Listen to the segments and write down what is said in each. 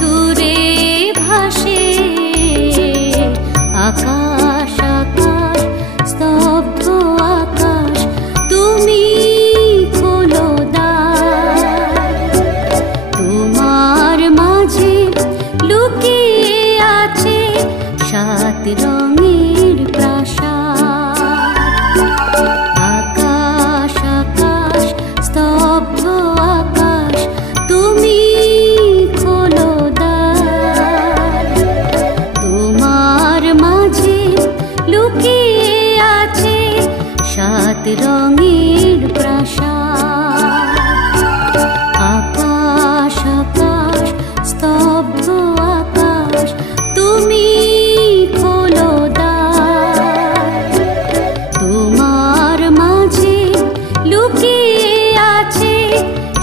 দূরে ভাসে আকাশ আকাশ স্তব্ধ আকাশ তুমি খোলো দ্বার তোমার মাঝে লুকিয়ে আছে 7 রঙের প্রাসাদ আকাশ আকাশ স্তব্ধ আকাশ তুমি খোলো দ্বার তোমার মাঝে লুকিয়ে আছে 7 রঙের প্রাসাদ আকাশ আকাশ স্তব্ধ আকাশ তুমি খোলো দ্বার তোমার মাঝে লুকিয়ে আছে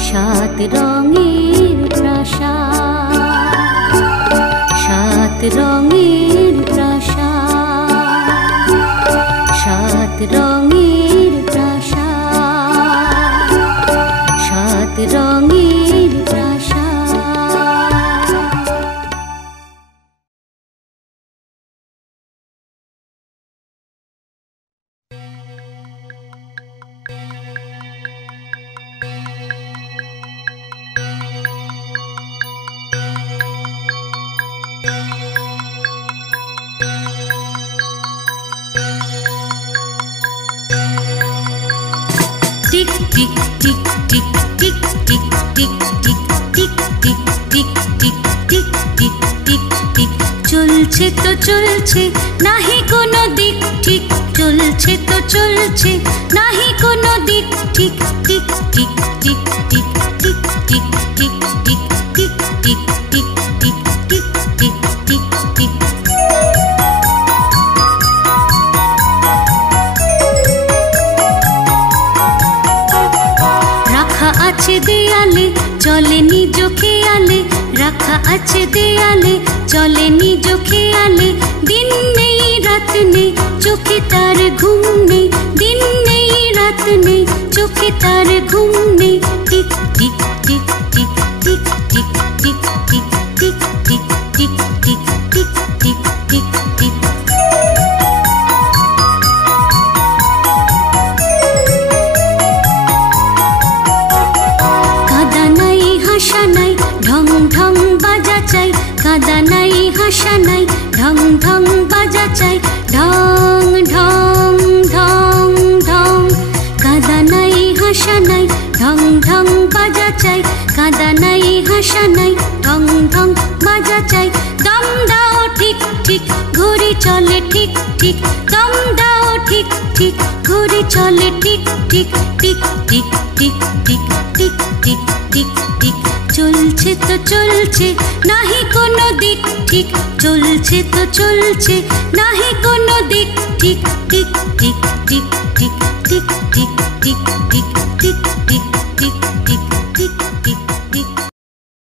7 রঙের প্রাসাদ 7 রঙের প্রাসাদ 7 রঙের প্রাসাদ 7 রঙের প্রাসাদ tick tick tick tick tick tick tick tick tick tick tick tick tick tick tick tick চলছে তো চলছে নাহি কোনো দিক ঠিক চলছে তো চলছে নাহি কোনো দিক ঠিক tick tick tick tick tick tick tick tick tick tick tick tick tick tick tick tick রাখা আছে দেয়ালে চলে নিজ খেয়ালে রাখা আছে দেয়ালে চলে নিজ খেয়ালে দিন নেই রাত নেই চোখে তার ঘুম নেই দিন নেই রাত নেই চোখে তার ঘুম নেই tick tick tick tick tick tick tick tick tick tick tick tick tick tick tick tick কাদা নাই হাসা নাই ঢং ঢং বাজা চাই কাদা নাই হাসা নাই ঢং ঢং বাজা চাই ঢং ঢং ঢং ঢং কাদা নাই হাসা নাই ঢং ঢং বাজা চাই কাদা নাই হাসা নাই ঢং ঢং বাজা চাই দম দাও ঠিক ঠিক ঘড়ি চলে ঠিক ঠিক দম দাও ঠিক ঠিক ঘড়ি চলে ঠিক ঠিক tick tick tick tick tick tick tick tick চলছে তো চলছে নাহি কোনো দিক ঠিক চলছে তো চলছে নাহি কোনো দিক ঠিক টিক টিক টিক